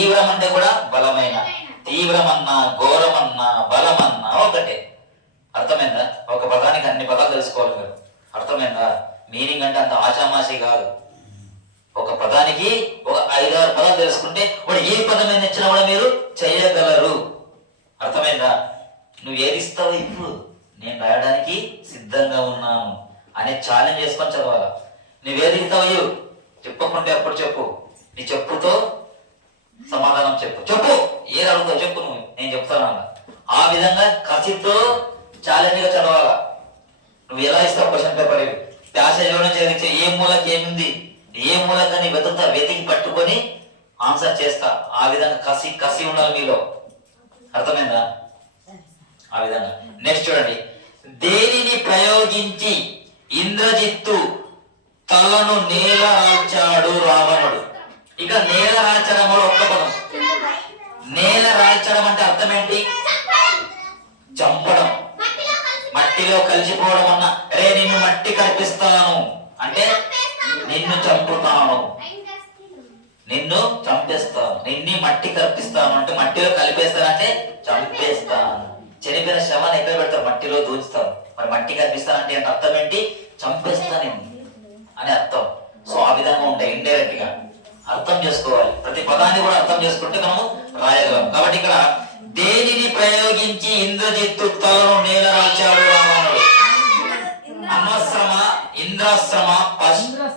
తీవ్రం అంటే కూడా బలమైన. తీవ్రమన్నా ఘోరమన్నా బలమన్నా ఒకటే. అర్థమైందా? ఒక పదానికి అన్ని పదాలు తెలుసుకోవాలి మీరు. అర్థమైందా? మీనింగ్ అంటే అంత ఆచామాషి కాదు. ఒక పదానికి ఒక 5-6 పదాలు తెలుసుకుంటే వాడు ఏ పదమైన ఇచ్చినా కూడా మీరు చేయగలరు. అర్థమైందా? నువ్వు ఏది ఇస్తావు ఇప్పుడు, నేను రాయడానికి సిద్ధంగా ఉన్నాను అనే ఛాలెంజ్ చేసుకొని చదవాలా. నువ్వేది ఇస్తావు చెప్పకుంటే అప్పుడు చెప్పు, నీ చెప్పుతో సమాధానం చెప్పు. చెప్పు ఏది అడుగుతావు చెప్పు, నువ్వు నేను చెప్తాను అన్న. ఆ విధంగా కసితో ఛాలెంజ్గా చదవాలా. నువ్వు ఎలా ఇస్తావు క్వశ్చన్ పేపర్, ప్యాసేజ్లో నుంచి ఏ మూలకి ఏముంది, ఏ మూలంగా వెతికి పట్టుకొని ఆన్సర్ చేస్తా. ఆ విధంగా కసి ఉండాలి మీలో. అర్థమైందా? ఆ విధంగా. నెక్స్ట్ చూడండి, దేనిని ప్రయోగించి ఇంద్రజిత్తు తలను నేల రాల్చాడు రావణుడు. ఇక నేల రాల్చడం కూడా ఒక్క పదం. నేల రాల్చడం అంటే అర్థం ఏంటి? చంపడం, మట్టిలో కలిసిపోవడం అన్న. రే నిన్ను మట్టి కల్పిస్తాను అంటే నిన్ను చంపుతాను, నిన్ను చంపేస్తాను, నిన్ని మట్టి కల్పిస్తాను అంటే మట్టిలో కలిపేస్తానంటే చంపేస్తాను. చనిపోయిన శవాన్ని ఎక్కడ పెడతారు? మట్టిలో దూచుతారు. మరి మట్టి కల్పిస్తానంటే అంటే అర్థం ఏంటి? చంపేస్తాను అని అర్థం. సో ఆ విధంగా ఉంటాయి. ఇండైరెక్ట్ గా అర్థం చేసుకోవాలి. ప్రతి పదాన్ని కూడా అర్థం చేసుకుంటే మనము రాయగలం. కాబట్టి ఇక్కడ దేనిని ప్రయోగించి ఇంద్రజిత్తు తలను నేల రాల్చాడు రావణుడు. అన్నశ్రమ, ఇంద్రాశ్రమ,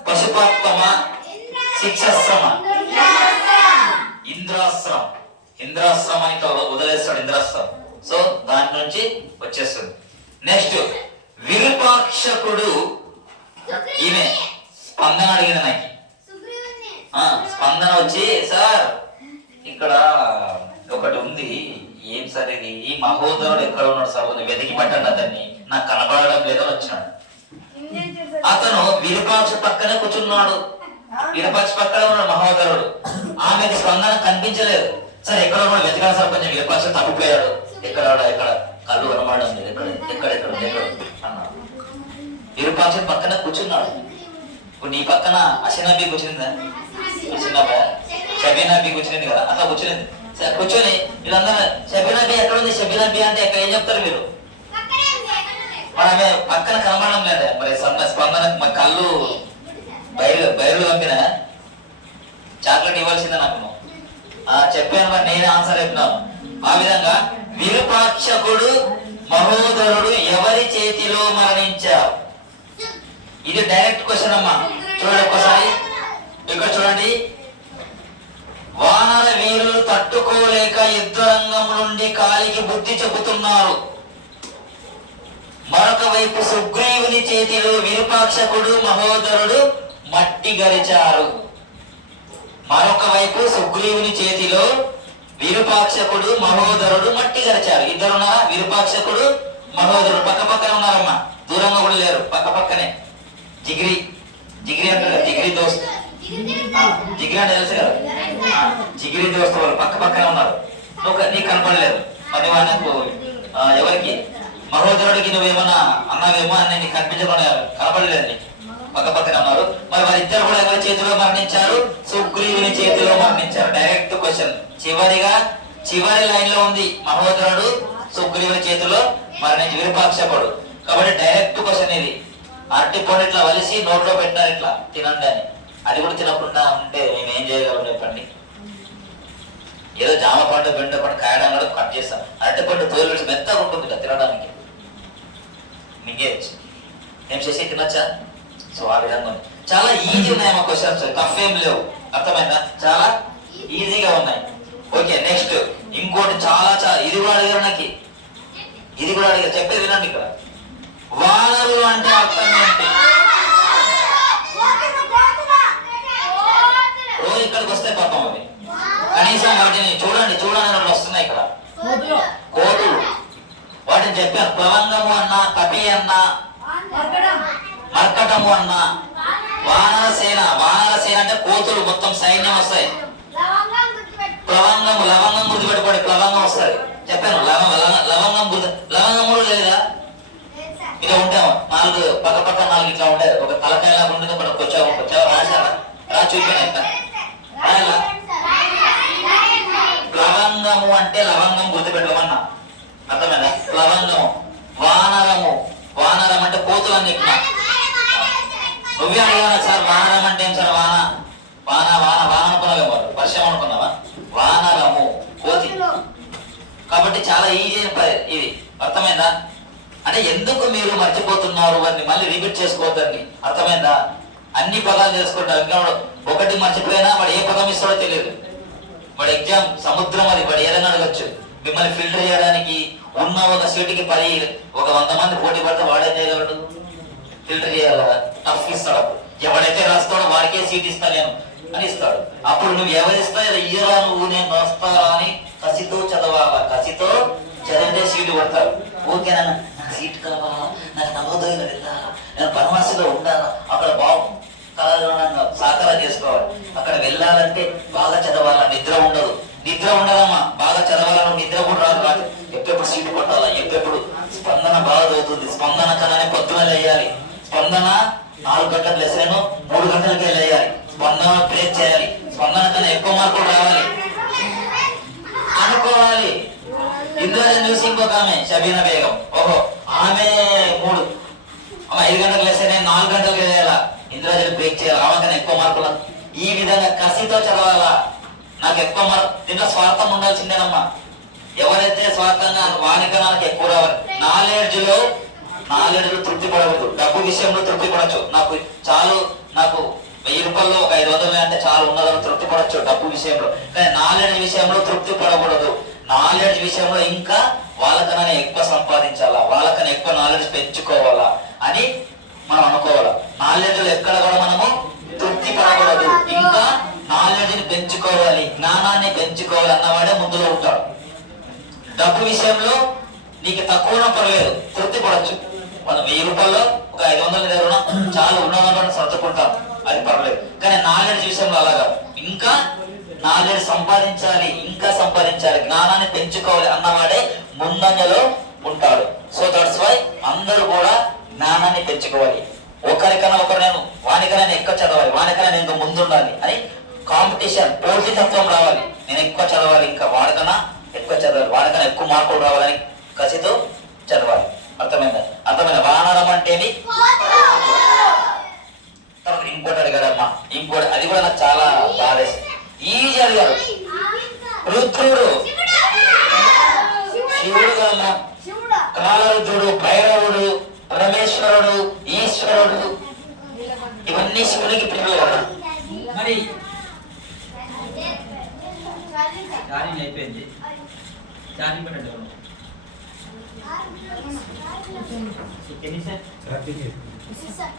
పశుపాత్తమ, శిక్షశ్రమ. ఇంద్రాశ్రమం, ఇంద్రాశ్రమం అని వదిలేస్తాడు. ఇంద్రాశ్రమం. సో దాని నుంచి వచ్చేస్తుంది. నెక్స్ట్ విరూపాక్షకుడు. ఈమె స్పందన అడిగింది నాకు. స్పందన వచ్చి, సార్ ఇక్కడ ఒకటి ఉంది, ఏం సార్ ఇది, ఈ మహోదరుడు ఎక్కడ ఉన్నాడు సార్, వెతికి పట్టండి అతన్ని, నాకు కనపడడం లేదని వచ్చినాడు. అతను విరూపాక్ష పక్కనే కూర్చున్నాడు. విరూపాక్ష పక్కనే ఉన్నాడు మహోదరుడు. ఆమెకి స్పందన కనిపించలేదు. సార్ ఎక్కడ ఉన్నాడు వెతకాలి సార్, కొంచెం విరూపాక్ష తప్పిపోయాడు, ఎక్కడ కళ్ళు కనబడడం లేదు, ఎక్కడ అన్నాడు. విరూపాక్ష పక్కన కూర్చున్నాడు. ఇప్పుడు నీ పక్కన అశనాబీ కూర్చునిందా? కూర్చున్నాబా? షబీనాబీ కూర్చునింది కదా, అట్లా కూర్చునింది. కూర్చొని వీళ్ళందరూ షబీనాబీ ఎక్కడ ఉంది, షబీనాబీ అంటే ఎక్కడ, ఏం చెప్తారు మీరు? మరి ఆమె పక్కన కనబడడం లేదా? మరి స్పందన మరి కళ్ళు బయలు పంపిన చాక్లెట్ ఇవ్వాల్సిందే నాకు. చెప్పాను, మరి నేనే ఆన్సర్ చెప్పినాను. ఆ విధంగా విరూపాక్షకుడు మహోదరుడు ఎవరి చేతిలో మరణించారు? ఇది డైరెక్ట్ క్వశ్చన్ అమ్మా. చూడండి ఒక్కసారి, ఇక్కడ చూడండి. వానర వీరులు తట్టుకోలేక యుద్ధరంగం నుండి కాలికి బుద్ధి చెబుతున్నారు. మరొక వైపు సుగ్రీవుని చేతిలో విరూపాక్షకుడు మహోదరుడు మట్టి గరిచారు. మరొక వైపు సుగ్రీవుని చేతిలో విరూపాక్షకుడు మహోదరుడు మట్టి గరిచారు. ఇద్దరున్నారా? విరూపాక్షకుడు మహోదరుడు పక్క పక్కనే ఉన్నారమ్మా, దూరంగా కూడా లేరు, పక్క పక్కనే. జిగిరి అంటారు, జిగిరి దోస్త్. జిగిరి అంటే తెలుసు కదా, జిగిరి దోస్త్ వాళ్ళు పక్క పక్కనే ఉన్నారు. నీకు కనపడలేదు. మరి వాళ్ళకు ఎవరికి? మహోదరుడికి నువ్వేమన్నా అన్నావేమో అని నీకు కనిపించకుండా కనపడలేదు, నీకు పక్క పక్కనే ఉన్నారు. మరి వారిద్దరు కూడా ఎవరి చేతిలో మరణించారు? సుగ్రీవుని చేతిలో మరణించారు. Direct question. చివరి లైన్ లో ఉంది, మహోదరుడు సుగ్రీవుని చేతిలో మరణించి విరూపాక్షకుడు. కాబట్టి డైరెక్ట్ క్వశ్చన్ ఇది. అరటి పండు ఇట్లా వలిసి నోట్లో పెట్టారు, ఇట్లా తినండి అని. అది కూడా తినకుండా ఉంటే మేము ఏం చేయగలం చెప్పండి? ఏదో జామ పండు, బెండ పండు, కాయడం కూడా కట్ చేస్తాం. అరటి పండు తోలు మెత్తగా ఉంటుంది ఇట్లా తినడానికి. మీకే ఏం చేసి తినొచ్చా? సో ఆ విధంగా ఉంది. చాలా ఈజీ ఉన్నాయి మా క్వశ్చన్స్, టఫ్ ఏం లేవు. అర్థమైందా? చాలా ఈజీగా ఉన్నాయి. ఓకే, నెక్స్ట్ ఇంకోటి చాలా ఇది కూడా అడిగారు నాకు, ఇది కూడా అడిగారు. చెప్పేది వినండి. ఇక్కడ వానరులు అంటే అర్థం ఏంటి? రోజు ఇక్కడికి వస్తే పాపం అవి కనీసం వాటిని చూడండి వస్తున్నాయి. ఇక్కడ కోతులు, వాటిని చెప్పాను. ప్లవంగము అన్నా, కపి అన్నా, మర్కటము అన్నా. వానర సేన అంటే కోతులు, మొత్తం సైన్యం వస్తాయి. లవంగం గుర్తుపెట్టుకోండి, ప్లవంగం వస్తుంది. చెప్పాను లవంగం కూడా లేదా? ఇలా ఉంటాము, 4 పక్క 4 ఇట్లా ఉంటాయి. ఒక తలకాయలా ఉంటుంది, కొంచెం రాశారా? చూపాను. ఇట్లా రాయాలా? వానరము అంటే లవంగం గుర్తుపెట్టుకోమన్నా, అర్థమైందా? లవంగము. వానరము, వానరం అంటే కోతులని చెప్పిన. నువ్వే అడిగావు సార్ వానరం అంటే ఏం సార్? వాన వాన వాన వాన అనుకున్నావేమో, వర్షం అనుకున్నావా? వానరము కోతి. కాబట్టి చాలా ఈజీ ఇది, అర్థమైందా? అంటే ఎందుకు మీరు మర్చిపోతున్నారు అని మళ్ళీ రిపీట్ చేసుకోవద్దండి, అర్థమైందా? అన్ని పదాలు తెలుసుకుంటారు. ఇంకా ఒకటి మర్చిపోయినా వాడు ఏ పదం ఇస్తాడో తెలియదు. వాడు ఎగ్జామ్ సముద్రం, అది వాడు ఏదైనా అడగచ్చు. మిమ్మల్ని ఫిల్టర్ చేయడానికి ఉన్న ఒక సీటుకి 100 మంది పోటీ పడితే వాడేం చేయగలడు? ఫిల్టర్ చేయాలి, టఫ్ ఇస్తాడు. ఎవడైతే రాస్తాడో వాడికే సీట్ ఇస్తా నేను అని ఇస్తాడు. అప్పుడు నువ్వు ఎవరిస్తా ఇయ్యరా, నువ్వు నేను వస్తారా అని కసితో చదవాలా. కసితో చదివితే సీటు కొడతారు. ఓకేనా, నాకు సీట్ కావాలా, నాకు నవోదయలో వెళ్ళాలా, నేను బనవాసిలో ఉండాలా, అక్కడ సాకారం చేసుకోవాలి. అక్కడ వెళ్ళాలంటే బాగా చదవాలా, నిద్ర ఉండదు. నిద్ర ఉండదమ్మా, బాగా చదవాలను నిద్ర కూడా రాదు. ఎప్పుడెప్పుడు సీటు కొట్టాలా, ఎప్పుడెప్పుడు స్పందన బాగా చదువుతుంది. స్పందన కన్నానే పొద్దున వేయాలి. స్పందన 4 గంటలకు లెసన్ 3 గంటలకే వేయాలి. స్పందన బ్రేక్ చేయాలి. స్పందన కన్నా ఎక్కువ మార్కులు రావాలి అనుకోవాలి. ఇంద్రజన్ చూసి ఇంకొక ఆమె షబీనా బేగం, ఓహో ఆమె 5 గంటలకు లెసన్ 4 గంటలకు వేయాలా, ఇంద్రజన్ బ్రేక్ చేయాలి, ఆమె కన్నా ఎక్కువ మార్కులు. ఈ విధంగా కసితో చదవాలా. నాకు ఎక్కువ దీంట్లో స్వార్థం ఉండాల్సిందేనమ్మా. ఎవరైతే స్వార్థంగా వానికన్నా నాకు ఎక్కువ రావాలి. నాలెడ్జ్లో తృప్తి పడవద్దు. డబ్బు విషయంలో తృప్తి పడచ్చు. నాకు 1000 రూపాయల్లో ఒక 500 అంటే చాలా ఉన్నదని తృప్తి పడచ్చు డబ్బు విషయంలో. కానీ నాలెడ్జ్ విషయంలో తృప్తి పడకూడదు. నాలెడ్జ్ విషయంలో ఇంకా వాళ్ళకన్నా ఎక్కువ సంపాదించాలా, వాళ్ళకన్నా ఎక్కువ నాలెడ్జ్ పెంచుకోవాలా అని మనం అనుకోవాలా. నాలెడ్జ్లో ఎక్కడ కూడా మనము తృప్తి పడకూడదు. ఇంకా నాలెడ్జ్ని పెంచుకోవాలి, జ్ఞానాన్ని పెంచుకోవాలి అన్నవాడే ముందులో ఉంటాడు. డబ్బు విషయంలో నీకు తక్కువ పర్లేదు, తృప్తి పడచ్చు. మనం 1000 రూపాయల్లో ఒక 500 దగ్గర చాలా ఉన్నదాన్ని సర్దుకుంటాం, అది పర్లేదు. కానీ నాలెడ్జ్ విషయంలో అలాగా ఇంకా నాలెడ్జ్ సంపాదించాలి, ఇంకా సంపాదించాలి, జ్ఞానాన్ని పెంచుకోవాలి అన్నవాడే ముందంజలో ఉంటాడు. సో దట్స్ వై అందరూ కూడా జ్ఞానాన్ని పెంచుకోవాలి. ఒకరికన్నా ఒకరు నేను వానికన్నా నేను ఎక్కువ చదవాలి, వానికన్నా నేను ముందుండాలి అని కాంపిటీషన్, పోటీతత్వం రావాలి. నేను ఎక్కువ చదవాలి, ఇంకా వాడికన్నా ఎక్కువ చదవాలి, వాడికన్నా ఎక్కువ మార్కులు రావాలని కసితో చదవాలి. అర్థమైందా? వానరం అంటేమి. ఇంకోటి అడిగాడమ్మా, ఇంకోటి, అది కూడా నాకు చాలా బాధ. ఈజీ అడిగాడు. రుద్రుడు, శివుడు కదమ్మా, కాలరుద్రుడు, భైరవుడు, పరమేశ్వరుడు, ఈశ్వరుడు, ఇవన్నీ శివుడికి ప్రియులు కదా. మరి ఛార్జింగ్ అయిపోయింది, ఛార్జింగ్ పెట్టండి. ఎన్ని సార్?